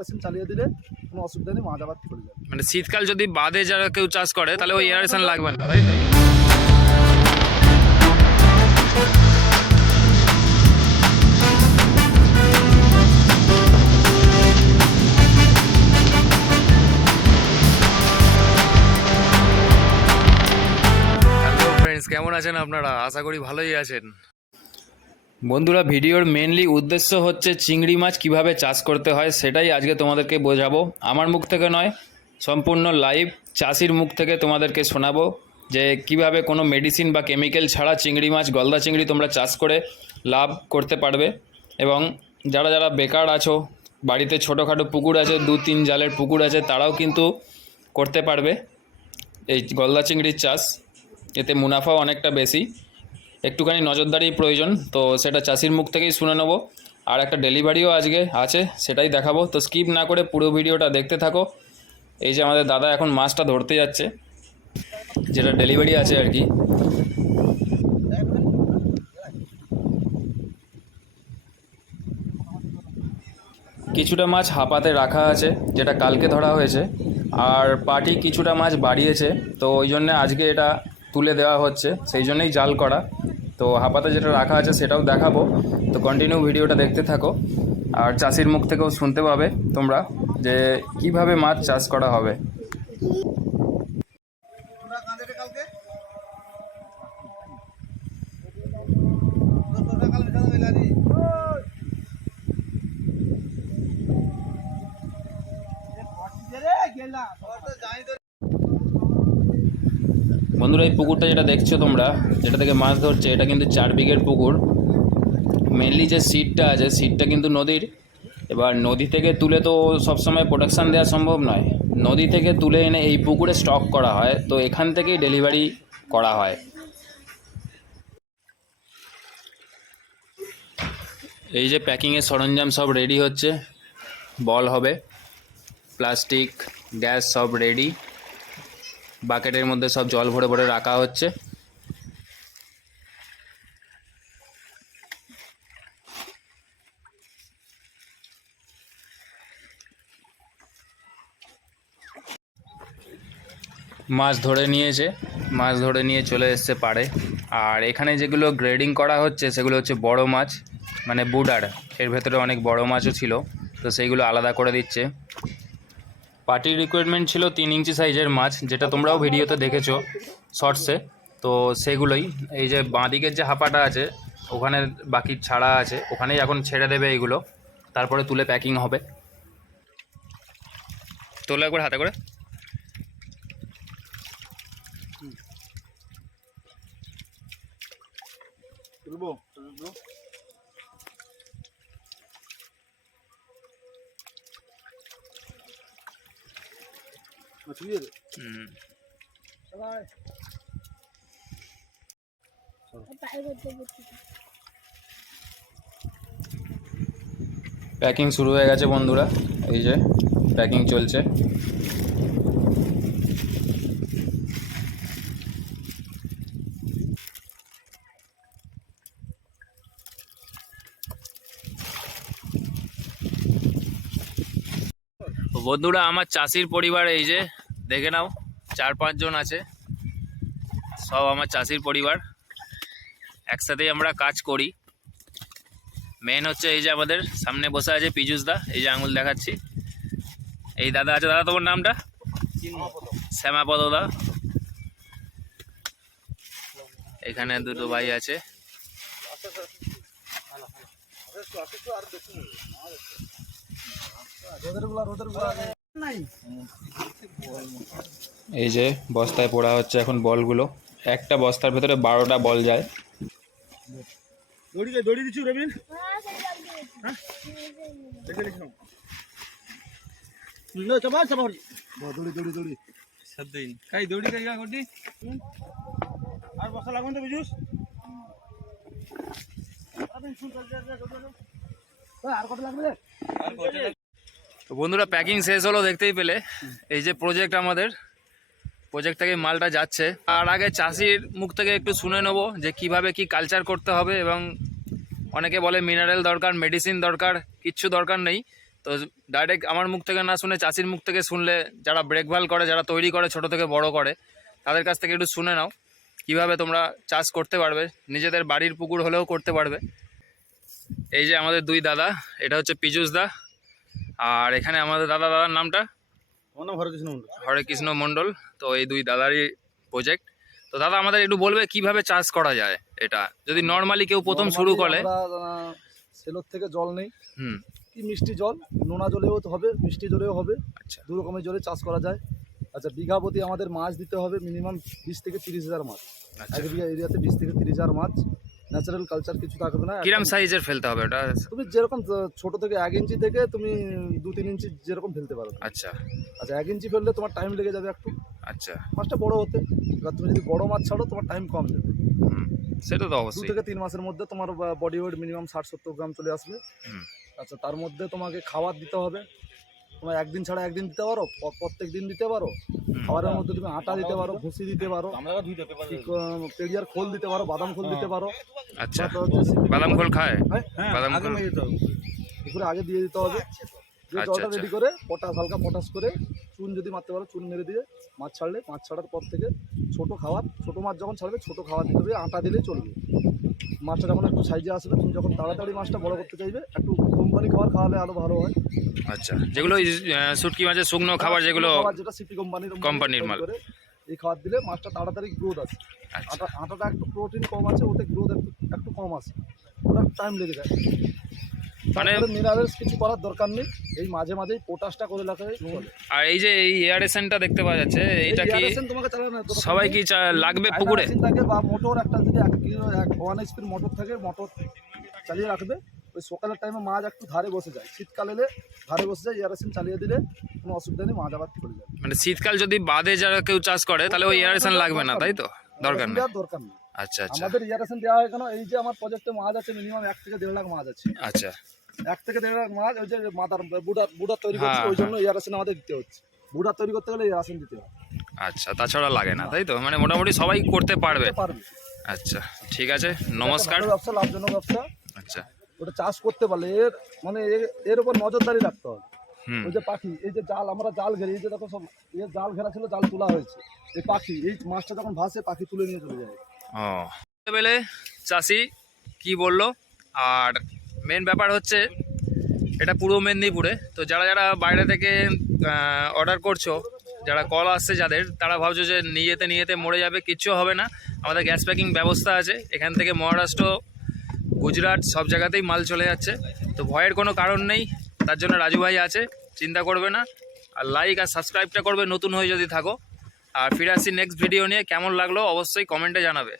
Machine চালিয়ে দিলে কোনো অসুবিধা নেই, মাছ আবার চলে যাবে। মানে শীতকাল যদি বাদে যারা কেউ চাষ করে, তাহলে ওই এয়ারেশন লাগবে না, তাই কেমন আছেন আপনারা? আশা করি ভালোই আছেন। বন্ধুরা, ভিডিওর মেনলি উদ্দেশ্য হচ্ছে চিংড়ি মাছ কীভাবে চাষ করতে হয় সেটাই আজকে তোমাদেরকে বোঝাবো। আমার মুখ থেকে নয়, সম্পূর্ণ লাইভ চাষির মুখ থেকে তোমাদেরকে শোনাবো যে কীভাবে কোনো মেডিসিন বা কেমিক্যাল ছাড়া চিংড়ি মাছ, গলদা চিংড়ি তোমরা চাষ করে লাভ করতে পারবে এবং যারা যারা বেকার আছো, বাড়িতে ছোটোখাটো পুকুর আছে, দু তিন জালের পুকুর আছে, তারাও কিন্তু করতে পারবে এই গলদা চিংড়ির চাষ। এতে মুনাফাও অনেকটা বেশি। একটুখানি নজরদারি প্রয়োজন, তো সেটা চাষির মুখ থেকেই শুনে নেব। আর একটা ডেলিভারিও আজকে আছে, সেটাই দেখাবো। তো স্কিপ না করে পুরো ভিডিওটা দেখতে থাকো। এই যে আমাদের দাদা এখন মাছটা ধরতে যাচ্ছে, যেটা ডেলিভারি আছে আর কি। কিছুটা মাছ হাপাতে রাখা আছে, যেটা কালকে ধরা হয়েছে। আর পার্টি কিছুটা মাছ বাড়িয়েছে, তো ওই জন্যে আজকে এটা তুলে দেওয়া হচ্ছে, সেই জন্যই জাল করা। তো হাপাতে যেটা রাখা আছে সেটাও দেখাবো। তো কন্টিনিউ ভিডিওটা দেখতে থাকো। আর চাষির মুখ থেকেও শুনতে পাবে তোমরা যে কীভাবে মাছ চাষ করা হবে। বন্ধুরা, এই পুকুরটা যেটা দেখছ তোমরা, যেটা থেকে মাছ ধরছে, এটা কিন্তু চার বিঘের পুকুর। মেনলি যে সিটটা আছে সিটটা কিন্তু নদীর। এবার নদী থেকে তুলে তো সবসময় প্রোটেকশান দেওয়া সম্ভব নয়। নদী থেকে তুলে এনে এই পুকুরে স্টক করা হয়, তো এখান থেকেই ডেলিভারি করা হয়। এই যে প্যাকিংয়ের সরঞ্জাম সব রেডি হচ্ছে। বল হবে প্লাস্টিক গ্যাস সব রেডি বাকেটের মধ্যে সব জল ভরে ভরে রাখা হচ্ছে। মাছ ধরে নিয়েছে, মাছ ধরে নিয়ে চলে এসছে পাড়ে। আর এখানে যেগুলো গ্রেডিং করা হচ্ছে, সেগুলো হচ্ছে বড় মাছ মানে বুডার। এর ভেতরে অনেক বড় মাছও ছিল, তো সেইগুলো আলাদা করে দিচ্ছে। পার্টির রিকোয়ারমেন্ট ছিল তিন ইঞ্চি সাইজের মাছ, যেটা তোমরাও ভিডিওতে দেখেছ শর্টসে তো সেগুলোই, এই যে বাঁদিকের যে হাঁপাটা আছে, ওখানে বাকি ছাড়া আছে, ওখানেই এখন ছেড়ে দেবে এইগুলো তারপরে তুলে প্যাকিং হবে। তোলো একবার হাতে করে তুলবো ছুঁয়ে দে হুম সবাই প্যাকিং শুরু হয়ে গেছে বন্ধুরা এই যে প্যাকিং চলছে। বন্ধুরা আমার চাষির পরিবার এই যে দেখে নাও, চার পাঁচজন আছে। সব আমার চাষির পরিবার। একসাথেই আমরা কাজ করি। মেন হচ্ছে এই যে আমাদের সামনে বসে আছে দা, এই যে আঙুল দেখাচ্ছি। এই দাদা আছে, দাদা তোমার নামটা? শ্যামাপদ দা। এখানে দুটো ভাই আছে। রোদেরগুলা রোদেরগুলা। এই যে বস্তায় পোড়া হচ্ছে এখন বলগুলো। একটা বস্তার ভেতরে বারোটা বল যায়। দড়ি দড়ি রবিন দৌড়ি কাই আর বসা লাগুন তো বিজুস আর কত লাগবে? আর তো বন্ধুরা প্যাকিং শেষ হলো, দেখতেই পেলে। এই যে প্রজেক্ট আমাদের প্রজেক্ট থেকে মালটা যাচ্ছে। আর আগে চাষির মুখ থেকে একটু শুনে নেব যে কীভাবে কি কালচার করতে হবে এবং অনেকে বলে মিনারেল দরকার মেডিসিন দরকার, কিচ্ছু দরকার নেই। তো ডাইরেক্ট আমার মুখ থেকে না শুনে চাষির মুখ থেকে শুনলে যারা ব্রেকভাল করে, যারা তৈরি করে, ছোট থেকে বড় করে, তাদের কাছ থেকে একটু শুনে নাও কীভাবে তোমরা চাষ করতে পারবে। নিজেদের বাড়ির পুকুর হলেও করতে পারবে। এই যে আমাদের দুই দাদা, এটা হচ্ছে পীযুষ দা। আর এখানে আমাদের দাদা দাদার নামটা? আমার নাম হরকৃষ্ণ মন্ডল হরে কৃষ্ণ মণ্ডল। তো এই দুই দাদারই প্রজেক্ট তো দাদা আমাদের একটু বলবে কীভাবে চাষ করা যায় এটা? যদি নর্মালি কেউ প্রথম শুরু করে। সেলোর থেকে জল নেই। হুম। কি মিষ্টি জল? নোনা জলেও তো হবে মিষ্টি জলেও হবে। আচ্ছা। দু রকমের জলে চাষ করা যায়। আচ্ছা বিঘা প্রতি আমাদের মাছ দিতে হবে মিনিমাম বিশ থেকে তিরিশ হাজার মাছ। আচ্ছা। এক বিঘা এরিয়াতে বিশ থেকে তিরিশ হাজার মাছ। ন্যাচারাল কালচার কিছু থাকবে না কিরম সাইজের ফেলতে হবে ওটা? তুমি যেরকম ছোট থেকে এক ইঞ্চি থেকে তুমি দু তিন ইঞ্চি যেরকম ফেলতে পারো। আচ্ছা। আচ্ছা এক ইঞ্চি ফেললে তোমার টাইম লেগে যাবে একটু। আচ্ছা। মাছটা বড় হতে এবার তুমি যদি বড় মাছ ছাড়ো তোমার টাইম কম যাবে। হুম সেটা তো দু অবশ্যই। থেকে তিন মাসের মধ্যে তোমার বডি ওয়েট মিনিমাম ষাট সত্তর গ্রাম চলে আসবে। আচ্ছা তার মধ্যে তোমাকে খাবার দিতে হবে। তোমার একদিন ছাড়া একদিন দিতে পারো প্রত্যেক দিন দিতে পারো খাবারের মধ্যে তুমি আটা দিতে পারো ভুসি দিতে পারো পেরিয়ার খোল দিতে পারো বাদাম খোল দিতে পারো। আচ্ছা। বাদাম খোল খায়? হ্যাঁ বাদাম আগে খোল। পুকুরে আগে দিয়ে দিতে হবে। আচ্ছা, জলটা আচ্ছা। রেডি করে পটাশ হালকা পটাশ করে চুন যদি মারতে পারো চুন মেরে দিয়ে মাছ ছাড়লে মাছ ছাড়ার পর থেকে ছোট খাবার ছোট মাছ যখন ছাড়বে ছোট খাবার দিতে হবে আটা দিলেই চলবে। মাছটা যখন একটু সাইজে আসবে তুমি যখন তাড়াতাড়ি মাছটা বড় করতে চাইবে একটু কোম্পানি খাবার খাওয়ালে আরও ভালো হয়। আচ্ছা যেগুলো শুটকি মাছের শুকনো খাবার যেগুলো যেটা সিপি কোম্পানির কোম্পানির মাল। এই খাবার দিলে মাছটা তাড়াতাড়ি গ্রোথ আছে আচ্ছা। আটা আটাটা একটু প্রোটিন কম আছে ওতে গ্রোথ একটু একটু কম আছে ওটা টাইম লেগে যায়। মানে মানে মিনারেলস কিছু করার দরকার নেই। এই মাঝে মাঝেই পটাশটা করে চলে আর এই যে এই এয়ারেশনটা দেখতে পাওয়া যাচ্ছে এইটা কি তোমাকে চালানো সবাই কি লাগবে পুকুরে? থাকে বা মোটর একটা যদি এক কিলো এক ওয়ান এইচপির মোটর থাকে মোটর চালিয়ে রাখবে। ওই সকালের টাইমে মাছ একটু ধারে বসে যায়। শীতকাল এলে ধারে বসে যায় ইয়ারেশন চালিয়ে দিলে কোনো অসুবিধা নেই মাছ আবার চলে যাবে। মানে শীতকাল যদি বাদে যারা কেউ চাষ করে তাহলে ওই এয়ারেশন লাগবে না তাই তো? দরকার নেই। দরকার নেই। আচ্ছা আচ্ছা। আমাদের ইয়ারেশন দেওয়া হয় কেন? এই যে আমার প্রজেক্টে মাছ আছে মিনিমাম এক থেকে দেড় লাখ মাছ আছে। আচ্ছা। এক থেকে দেড় লাখ মাছ ওই যে মাদার বুডার বুডার তৈরি করছে হ্যাঁ, ওই জন্য ইয়ারেশন আমাদের দিতে হচ্ছে। বুডার তৈরি করতে গেলে ইয়ারেশন দিতে হবে। আচ্ছা তাছাড়া লাগে না তাই তো? মানে মোটামুটি সবাই করতে পারবে। পারবে। আচ্ছা ঠিক আছে নমস্কার। ব্যবসা লাভজনক ব্যবসা। আচ্ছা। ওটা চাষ করতে পারলে এর মানে এর- উপর নজরদারি রাখতে হবে। ওই যে পাখি এই যে জাল আমরা জাল ঘেরি এই যে দেখো সব জাল ঘেরা ছিল জাল তোলা হয়েছে। এই পাখি এই মাছটা যখন ভাসে পাখি তুলে নিয়ে চলে যায়। ও। বেলে চাষি কি বলল? আর মেন ব্যাপার হচ্ছে এটা পূর্ব মেদিনীপুরে। তো যারা যারা বাইরে থেকে অর্ডার করছ, যারা কল আসছে যাদের, তারা ভাবছ যে নিয়ে যেতে নিয়ে যেতে মরে যাবে, কিচ্ছু হবে না। আমাদের গ্যাস প্যাকিং ব্যবস্থা আছে। এখান থেকে মহারাষ্ট্র, গুজরাট সব জায়গাতেই মাল চলে যাচ্ছে। তো ভয়ের কোনো কারণ নেই। তার জন্য রাজু ভাই আছে, চিন্তা করবে না। আর লাইক আর সাবস্ক্রাইবটা করবে নতুন হয়ে যদি থাকো। আর ফিরে আসছি নেক্সট ভিডিও নিয়ে। কেমন লাগল অবশ্যই কমেন্টে জানাবে।